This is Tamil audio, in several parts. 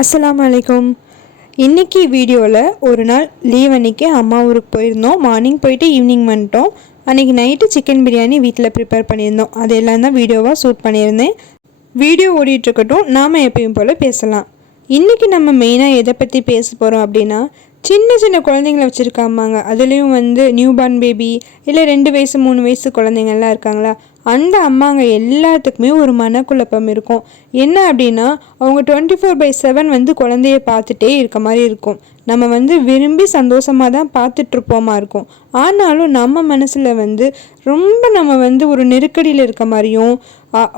அஸ்ஸலாமு அலைக்கும். இன்றைக்கி வீடியோவில் ஒரு நாள் லீவ் அன்றைக்கி அம்மா ஊருக்கு போயிருந்தோம். மார்னிங் போயிட்டு ஈவினிங் வந்துட்டோம். அன்றைக்கி நைட்டு சிக்கன் பிரியாணி வீட்டில் ப்ரிப்பேர் பண்ணியிருந்தோம். அதெல்லாம் தான் வீடியோவாக ஷூட் பண்ணியிருந்தேன். வீடியோ ஓடிட்டுருக்கட்டும், நாம் எப்பயும் போல் பேசலாம். இன்றைக்கி நம்ம மெயினாக எதை பற்றி பேச போகிறோம் அப்படின்னா, சின்ன சின்ன குழந்தைங்கள வச்சுருக்காமாங்க. அதுலேயும் நியூ பார்ன் பேபி இல்லை 2 வயசு 3 வயசு குழந்தைங்கள்லாம் இருக்காங்களா, அந்த அம்மாங்க எல்லாத்துக்குமே ஒரு மனக்குழப்பம் இருக்கும். என்ன அப்படின்னா, அவங்க 24/7 குழந்தைய பார்த்துட்டே இருக்க மாதிரி இருக்கும். நம்ம விரும்பி சந்தோஷமாக தான் பார்த்துட்ருப்போமா இருக்கும். ஆனாலும் நம்ம மனசில் ரொம்ப நம்ம ஒரு நெருக்கடியில் இருக்க மாதிரியும்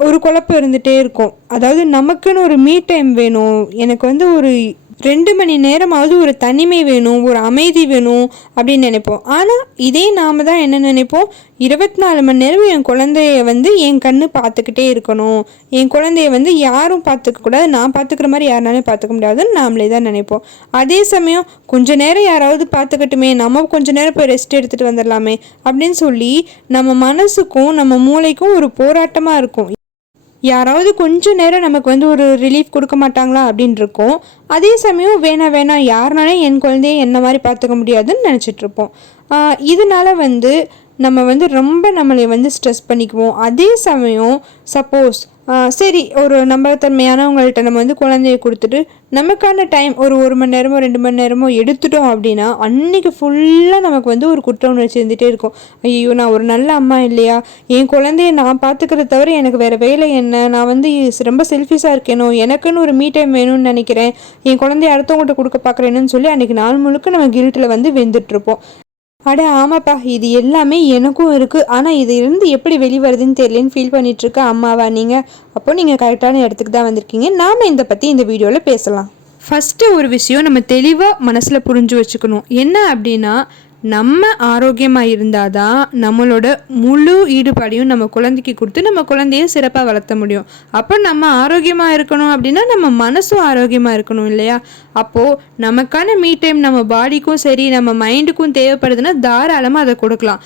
ஒரு குழப்பம் இருந்துகிட்டே இருக்கும். அதாவது நமக்குன்னு ஒரு மீ டைம் வேணும், எனக்கு ஒரு 2 மணி நேரமாவது ஒரு தனிமை வேணும், ஒரு அமைதி வேணும் அப்படின்னு நினைப்போம். ஆனால் இதே நாம் தான் என்ன நினைப்போம், 24 மணி நேரம் என் குழந்தைய என் கண்ணு பார்த்துக்கிட்டே இருக்கணும், என் குழந்தைய யாரும் பார்த்துக்கக்கூடாது, நான் பார்த்துக்கிற மாதிரி யாருனாலும் பார்த்துக்க முடியாதுன்னு நாமளே தான் நினைப்போம். அதே சமயம் கொஞ்ச நேரம் யாராவது பார்த்துக்கட்டுமே, நம்ம கொஞ்ச நேரம் போய் ரெஸ்ட் எடுத்துகிட்டு வந்துடலாமே அப்படின்னு சொல்லி நம்ம மனசுக்கும் நம்ம மூளைக்கும் ஒரு போராட்டமாக இருக்கும். யாராவது கொஞ்ச நேரம் நமக்கு ஒரு ரிலீஃப் கொடுக்க மாட்டாங்களா அப்படின்னு இருக்கும். அதே சமயம் வேணாம் யாருனாலே என் குழந்தைய என்ன மாதிரி பார்த்துக்க முடியாதுன்னு நினச்சிட்ருப்போம். இதனால் நம்ம ரொம்ப நம்மளை ஸ்ட்ரெஸ் பண்ணிக்குவோம். அதே சமயம் சப்போஸ் சரி ஒரு நம்பகத்தன்மையானவங்கள்ட்ட நம்ம குழந்தைய கொடுத்துட்டு நமக்கான டைம் ஒரு மணி நேரமோ 2 மணி நேரமோ எடுத்துட்டோம் அப்படின்னா, அன்றைக்கி ஃபுல்லாக நமக்கு ஒரு குற்ற உணர்ச்சி இருந்துகிட்டே இருக்கும். ஐயோ, நான் ஒரு நல்ல அம்மா இல்லையா, என் குழந்தைய நான் பார்த்துக்கிறத தவிர எனக்கு வேறு வேலை என்ன, நான் ரொம்ப செல்ஃபிஷாக இருக்கேனோ, எனக்குன்னு ஒரு மீ டைம் வேணும்னு நினைக்கிறேன், என் குழந்தைய அடுத்தவங்கள்ட்ட கொடுக்க பார்க்குறேன்னு சொல்லி அன்றைக்கி நாள் முழுக்க நம்ம கில்ட்டில் வெந்துட்டுருப்போம். அட ஆமாப்பா, இது எல்லாமே எனக்கும் இருக்குது, ஆனால் இதிலிருந்து எப்படி வெளிவருதுன்னு தெரியலன்னு ஃபீல் பண்ணிகிட்ருக்க அம்மாவா நீங்கள்? அப்போ நீங்கள் கரெக்டான இடத்துக்கு தான் வந்திருக்கீங்க. நாம் இதை பற்றி இந்த வீடியோவில் பேசலாம். ஃபஸ்ட்டு ஒரு விஷயம் நம்ம தெளிவாக மனசில் புரிஞ்சு வச்சுக்கணும். என்ன அப்படின்னா, நம்ம ஆரோக்கியமாக இருந்தால் தான் நம்மளோட முழு ஈடுபாடையும் நம்ம குழந்தைக்கு கொடுத்து நம்ம குழந்தைய சிறப்பாக வளர்த்த முடியும். அப்போ நம்ம ஆரோக்கியமாக இருக்கணும் அப்படின்னா நம்ம மனசும் ஆரோக்கியமாக இருக்கணும் இல்லையா? அப்போது நமக்கான மீ டைம் நம்ம பாடிக்கும் சரி நம்ம மைண்டுக்கும் தேவைப்படுதுன்னா தாராளமாக அதை கொடுக்கலாம்.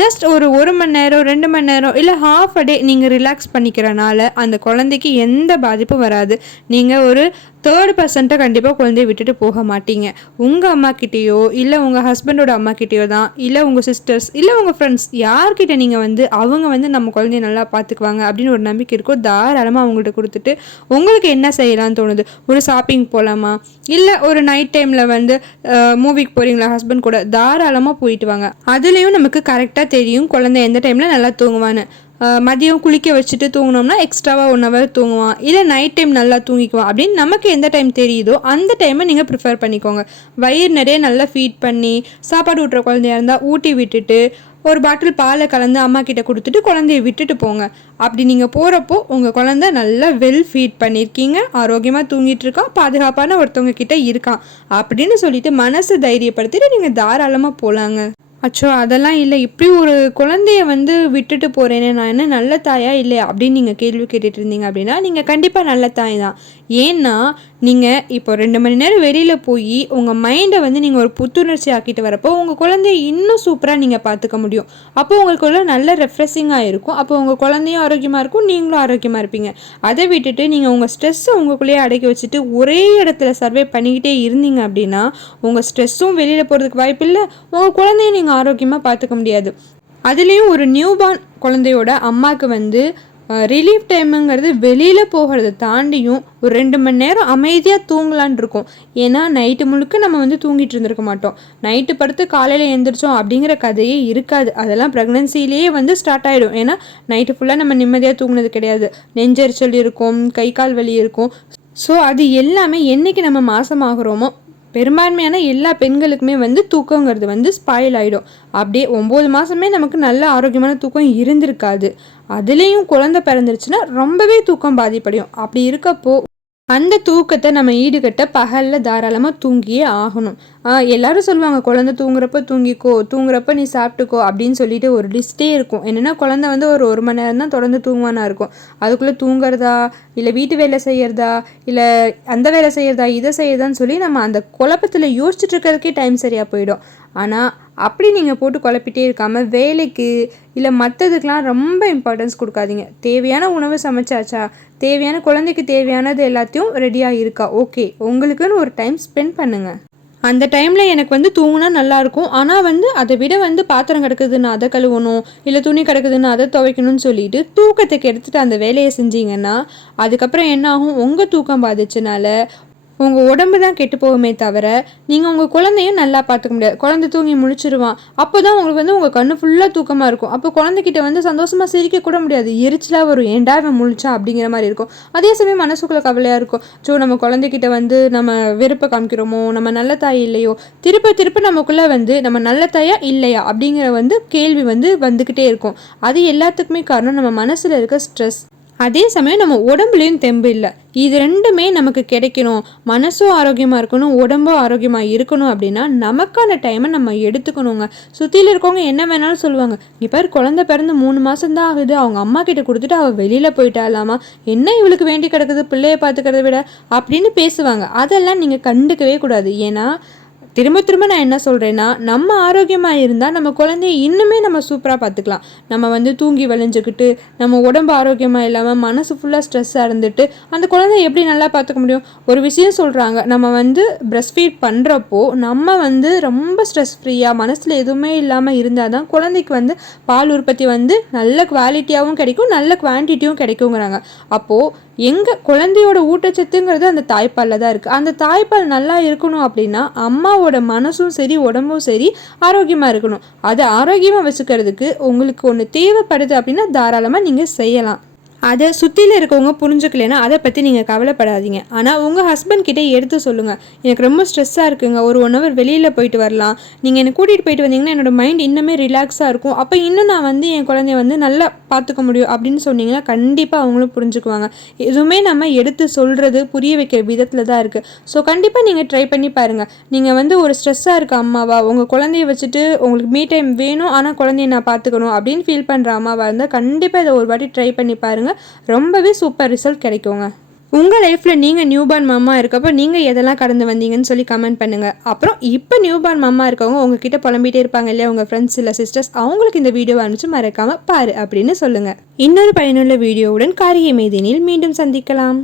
ஜஸ்ட் ஒரு மணி நேரம் 2 மணி நேரம் இல்லை ஹாஃப் அ டே நீங்கள் ரிலாக்ஸ் பண்ணிக்கிறனால அந்த குழந்தைக்கு எந்த பாதிப்பும் வராது. நீங்கள் ஒரு 3rd பர்சன்ட்டை கண்டிப்பாக குழந்தைய விட்டுட்டு போக மாட்டீங்க. உங்கள் அம்மாக்கிட்டேயோ இல்லை உங்கள் ஹஸ்பண்டோட அம்மாக்கிட்டேயோ தான், இல்லை உங்கள் சிஸ்டர்ஸ் இல்லை உங்கள் ஃப்ரெண்ட்ஸ் யார்கிட்ட நீங்கள் அவங்க நம்ம குழந்தைய நல்லா பார்த்துக்குவாங்க அப்படின்னு ஒரு நம்பிக்கை இருக்கோ, தாராளமாக அவங்கள்ட்ட கொடுத்துட்டு உங்களுக்கு என்ன செய்யலாம்னு தோணுது, ஒரு ஷாப்பிங் போகலாமா, இல்லை ஒரு நைட் டைமில் மூவிக்கு போகிறீங்களா ஹஸ்பண்ட் கூட, தாராளமாக போயிட்டு வாங்க. அதுலேயும் நமக்கு கரெக்டாக தெரியும் குழந்தை எந்த டைமில் நல்லா தூங்குவான்னு. மதியம் குளிக்க வச்சுட்டு தூங்கினோம்னா எக்ஸ்ட்ராவாக 1 hour தூங்குவான், இல்லை நைட் டைம் நல்லா தூங்கிக்குவான் அப்படின்னு நமக்கு எந்த டைம் தெரியுதோ அந்த டைமை நீங்கள் ப்ரிஃபர் பண்ணிக்கோங்க. வயிறு நிறைய நல்லா ஃபீட் பண்ணி சாப்பாடு ஊட்டுற குழந்தையா இருந்தால் ஊட்டி விட்டுட்டு ஒரு பாட்டில் பாலை கலந்து அம்மா கிட்ட கொடுத்துட்டு குழந்தைய விட்டுட்டு போங்க. அப்படி நீங்கள் போகிறப்போ உங்கள் குழந்தை நல்லா வெல் ஃபீட் பண்ணியிருக்கீங்க, ஆரோக்கியமாக தூங்கிட்டு இருக்கான், பாதுகாப்பான ஒருத்தவங்க கிட்ட இருக்கான் அப்படின்னு சொல்லிட்டு மனசு தைரியப்படுத்திட்டு நீங்கள் தாராளமாக போகலாங்க. அச்சோ அதெல்லாம் இல்லை, இப்படி ஒரு குழந்தைய விட்டுட்டு போகிறேனே, நான் என்ன நல்ல தாயா இல்லையா அப்படின்னு நீங்கள் கேள்வி கேட்டுட்டு இருந்தீங்க அப்படின்னா நீங்கள் கண்டிப்பாக நல்ல தாய் தான். ஏன்னா நீங்கள் இப்போ 2 மணி நேரம் வெளியில் போய் உங்கள் மைண்டை நீங்கள் ஒரு புத்துணர்ச்சி ஆக்கிட்டு வரப்போ உங்கள் குழந்தைய இன்னும் சூப்பராக நீங்கள் பார்த்துக்க முடியும். அப்போ உங்களுக்குள்ள நல்ல ரெஃப்ரெஷிங்காக இருக்கும். அப்போ உங்கள் குழந்தையும் ஆரோக்கியமாக இருக்கும், நீங்களும் ஆரோக்கியமாக இருப்பீங்க. அதை விட்டுட்டு நீங்கள் உங்கள் ஸ்ட்ரெஸ்ஸை உங்களுக்குள்ளேயே அடக்கி வச்சுட்டு ஒரே இடத்துல சர்வே பண்ணிக்கிட்டே இருந்தீங்க அப்படின்னா உங்கள் ஸ்ட்ரெஸ்ஸும் வெளியில் போகிறதுக்கு வாய்ப்பு இல்லை, உங்கள் குழந்தைய நீங்கள் ஆரோக்கியமாக பார்த்துக்க முடியாது. அதுலேயும் ஒரு நியூ பார்ன் குழந்தையோட அம்மாவுக்கு ரிலீஃப் டைமுங்கிறது வெளியில் போகிறத தாண்டியும் ஒரு 2 மணி நேரம் அமைதியாக தூங்கலான் இருக்கும். ஏன்னா நைட்டு முழுக்க நம்ம தூங்கிட்டு இருந்திருக்க மாட்டோம். நைட்டு படுத்து காலையில் எழுந்திரிச்சோம் அப்படிங்கிற கதையே இருக்காது. அதெல்லாம் ப்ரெக்னன்சிலேயே ஸ்டார்ட் ஆகிடும். ஏன்னா நைட்டு ஃபுல்லாக நம்ம நிம்மதியாக தூங்கினது கிடையாது. நெஞ்சரிச்சல் இருக்கும், கை கால் வலி இருக்கும். ஸோ அது எல்லாமே என்றைக்கு நம்ம மாதமாகிறோமோ பெரும்பான்மையான எல்லா பெண்களுக்குமே தூக்கங்கிறது ஸ்பாயில் ஆகிடும். அப்படியே 9 மாதமே நமக்கு நல்ல ஆரோக்கியமான தூக்கம் இருந்திருக்காது. அதுலேயும் குழந்தை பிறந்துருச்சுன்னா ரொம்பவே தூக்கம் பாதிப்படையும். அப்படி இருக்கப்போ அந்த தூக்கத்தை நம்ம ஈடுகட்ட பகலில் தாராளமாக தூங்கியே ஆகணும். எல்லாரும் சொல்லுவாங்க குழந்தை தூங்குறப்ப தூங்கிக்கோ, தூங்குறப்ப நீ சாப்பிட்டுக்கோ அப்படின்னு சொல்லிட்டு ஒரு லிஸ்ட்டே இருக்கும். என்னென்னா குழந்தை ஒரு மணி நேரம் தான் தொடர்ந்து தூங்குவானா இருக்கும். அதுக்குள்ளே தூங்குறதா இல்லை வீட்டு வேலை செய்கிறதா இல்லை அந்த வேலை செய்கிறதா இதை செய்யறதான்னு சொல்லி நம்ம அந்த குழப்பத்தில் யோசிச்சுட்டு இருக்கிறதுக்கே டைம் சரியாக போயிடும். ஆனால் அப்படி நீங்கள் போட்டு குழப்பிட்டே இருக்காமல் வேலைக்கு இல்லை மற்றதுக்கெலாம் ரொம்ப இம்பார்ட்டன்ஸ் கொடுக்காதீங்க. தேவையான உணவு சமைச்சாச்சா, தேவையான குழந்தைக்கு தேவையானது எல்லாத்தையும் ரெடியாக இருக்கா, ஓகே, உங்களுக்குன்னு ஒரு டைம் ஸ்பெண்ட் பண்ணுங்கள். அந்த டைமில் எனக்கு தூங்கினா நல்லாயிருக்கும். ஆனால் அதை விட பாத்திரம் கிடக்குதுன்னு அதை கழுவணும், இல்லை துணி கிடக்குதுன்னு அதை துவைக்கணும்னு சொல்லிட்டு தூக்கத்துக்கு எடுத்துகிட்டு அந்த வேலையை செஞ்சீங்கன்னா அதுக்கப்புறம் என்ன ஆகும், உங்கள் தூக்கம் பாதிச்சனால உங்கள் உடம்பு தான் கெட்டு போகுமே தவிர நீங்கள் உங்கள் குழந்தையும் நல்லா பார்த்துக்க முடியாது. குழந்தை தூங்கி முழிச்சிருவான். அப்போ தான் உங்களுக்கு உங்கள் கண்ணு ஃபுல்லாக தூக்கமாக இருக்கும். அப்போ குழந்தைகிட்ட சந்தோஷமாக சிரிக்க கூட முடியாது. எரிச்சலாக வரும், ஏண்டா இவன் முழிச்சா அப்படிங்கிற மாதிரி இருக்கும். அதே சமயம் மனசுக்குள்ள கவலையாக இருக்கும், நம்ம குழந்தைகிட்ட நம்ம வெறுப்பை காமிக்கிறோமோ, நம்ம நல்ல தாய் இல்லையோ, திருப்ப நமக்குள்ளே நம்ம நல்ல தாயா இல்லையா அப்படிங்கிற கேள்வி வந்துக்கிட்டே இருக்கும். அது எல்லாத்துக்குமே காரணம் நம்ம மனசில் இருக்க ஸ்ட்ரெஸ். அதே சமயம் நம்ம உடம்புலேயும் தெம்பு இல்லை. இது ரெண்டுமே நமக்கு கிடைக்கணும், மனசும் ஆரோக்கியமாக இருக்கணும், உடம்பும் ஆரோக்கியமாக இருக்கணும் அப்படின்னா நமக்கான டைமை நம்ம எடுத்துக்கணுங்க. சுற்றியில் இருக்கவங்க என்ன வேணாலும் சொல்லுவாங்க, இப்போ குழந்தை பிறந்து 3 மாதம்தான் ஆகுது, அவங்க அம்மா கிட்ட கொடுத்துட்டு அவள் வெளியில் போயிட்டாலாமா, என்ன இவளுக்கு வேண்டி கிடக்குது பிள்ளைய பார்த்துக்கிறத விட அப்படின்னு பேசுவாங்க. அதெல்லாம் நீங்கள் கண்டுக்கவே கூடாது. ஏன்னா திரும்ப நான் என்ன சொல்கிறேன்னா, நம்ம ஆரோக்கியமாக இருந்தால் நம்ம குழந்தைய இன்னுமே நம்ம சூப்பராக பார்த்துக்கலாம். நம்ம தூங்கி வளைஞ்சிக்கிட்டு நம்ம உடம்பு ஆரோக்கியமாக இல்லாமல் மனசு ஃபுல்லாக ஸ்ட்ரெஸ்ஸாக இருந்துட்டு அந்த குழந்தைய எப்படி நல்லா பார்த்துக்க முடியும்? ஒரு விஷயம் சொல்கிறாங்க, நம்ம பிரஸ்ட் ஃபீட் பண்ணுறப்போ நம்ம ரொம்ப ஸ்ட்ரெஸ் ஃப்ரீயாக மனசில் எதுவுமே இல்லாமல் இருந்தால் தான் குழந்தைக்கு பால் உற்பத்தி நல்ல குவாலிட்டியாகவும் கிடைக்கும், நல்ல குவான்டிட்டியும் கிடைக்குங்கிறாங்க. அப்போது எங்கள் குழந்தையோட ஊட்டச்சத்துங்கிறது அந்த தாய்ப்பாலில் தான் இருக்குது. அந்த தாய்ப்பால் நல்லா இருக்கணும் அப்படின்னா அம்மாவோட மனசும் சரி உடம்பும் சரி ஆரோக்கியமாக இருக்கணும். அதை ஆரோக்கியமாக வச்சுக்கிறதுக்கு உங்களுக்கு ஒன்று தேவைப்படுது அப்படின்னா தாராளமாக நீங்கள் செய்யலாம். அதை சுற்றியில் இருக்கவங்க புரிஞ்சுக்கலைன்னா அதை பற்றி நீங்கள் கவலைப்படாதீங்க. ஆனால் உங்கள் ஹஸ்பண்ட் கிட்டே எடுத்து சொல்லுங்கள், எனக்கு ரொம்ப ஸ்ட்ரெஸ்ஸாக இருக்குங்க, ஒரு 1 hour வெளியில் போயிட்டு வரலாம், நீங்கள் என்னை கூட்டிகிட்டு போயிட்டு வந்தீங்கன்னா என்னோடய மைண்ட் இன்னுமே ரிலாக்ஸாக இருக்கும், அப்போ இன்னும் நான் என் குழந்தைய நல்லா பார்த்துக்க முடியும் அப்படின்னு சொன்னீங்கன்னா கண்டிப்பாக அவங்களும் புரிஞ்சுக்குவாங்க. எதுவுமே நம்ம எடுத்து சொல்கிறது புரிய வைக்கிற விதத்தில் தான் இருக்குது. ஸோ கண்டிப்பாக நீங்கள் ட்ரை பண்ணி பாருங்கள். நீங்கள் ஒரு ஸ்ட்ரெஸ்ஸாக இருக்க அம்மாவா, உங்கள் குழந்தைய வச்சுட்டு உங்களுக்கு மீ டைம் வேணும் ஆனால் குழந்தைய நான் பார்த்துக்கணும் அப்படின்னு ஃபீல் பண்ணுற அம்மாவாக இருந்தால் கண்டிப்பாக இதை ஒரு வாட்டி ட்ரை பண்ணி பாருங்கள். ரொம்பவே சூப்பர் ரிசல்ட் கிடைக்குங்க. உங்கள் லைஃப்பில் நீங்கள் நியூபார்ன் மாமா இருக்கப்போ நீங்கள் எதெல்லாம் கடந்து வந்தீங்கன்னு சொல்லி கமெண்ட் பண்ணுங்கள். அப்புறம் இப்போ நியூபார்ன் மாமா இருக்கவங்க உங்ககிட்ட புலம்பிகிட்டே இருப்பாங்க இல்லையா, உங்கள் ஃப்ரெண்ட்ஸ் இல்லை சிஸ்டர்ஸ், அவங்களுக்கு இந்த வீடியோவை அனுப்பிச்சு மறக்காமல் பாரு அப்படின்னு சொல்லுங்கள். இன்னொரு பயனுள்ள வீடியோவுடன் காரிய மேதினில் மீண்டும் சந்திக்கலாம்.